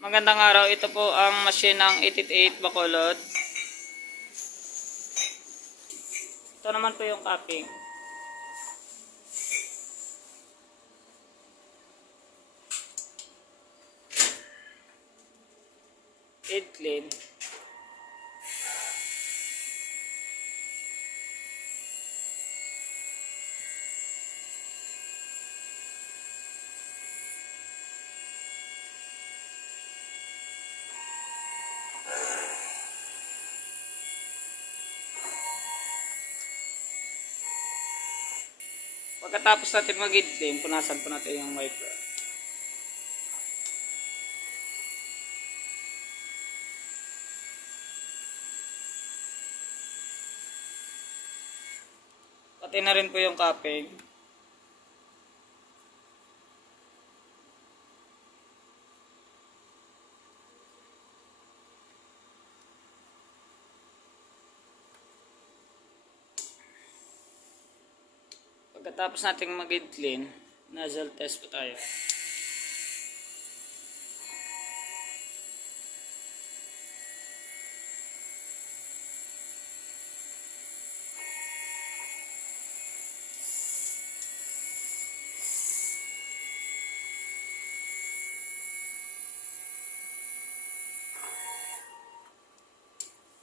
Magandang araw, ito po ang machine ng 888 Bacolod. Ito naman po yung cupping. Aid clean. Pagkatapos natin mag-aid clean, punasan po natin yung wiper. Pati na rin po yung cupping. Pagkatapos nating mag-aid clean, nozzle test po tayo.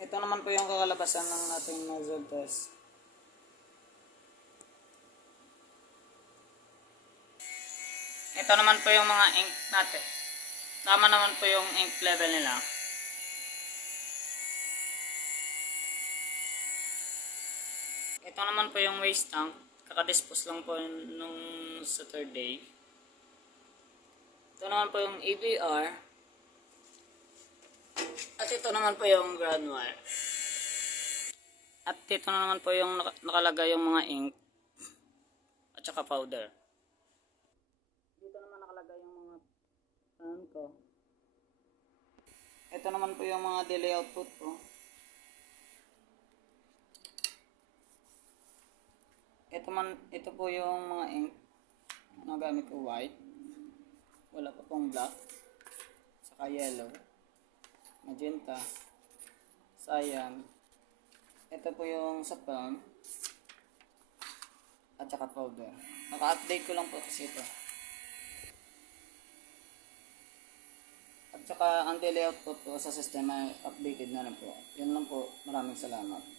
Ito naman po yung kakalabasan ng ating nozzle test. Ito naman po yung mga ink natin. Tama naman po yung ink level nila. Ito naman po yung waste tank. Kakadispose lang po nung sa third day. Ito naman po yung ABR. At ito naman po yung ground wire. At ito naman po yung nakalagay yung mga ink at saka powder. Dito naman nakalagay yung mga pan ko. Ito naman po yung mga delay output ko. Ito po yung mga ink na gamit ko, white. Wala pa pong black. Saka yellow. Magenta. Cyan. Ito po yung sa palm. At saka powder. Naka-update ko lang po kasi ito. At saka ang delay output po sa system ay updated na rin po. Yun lang po. Maraming salamat.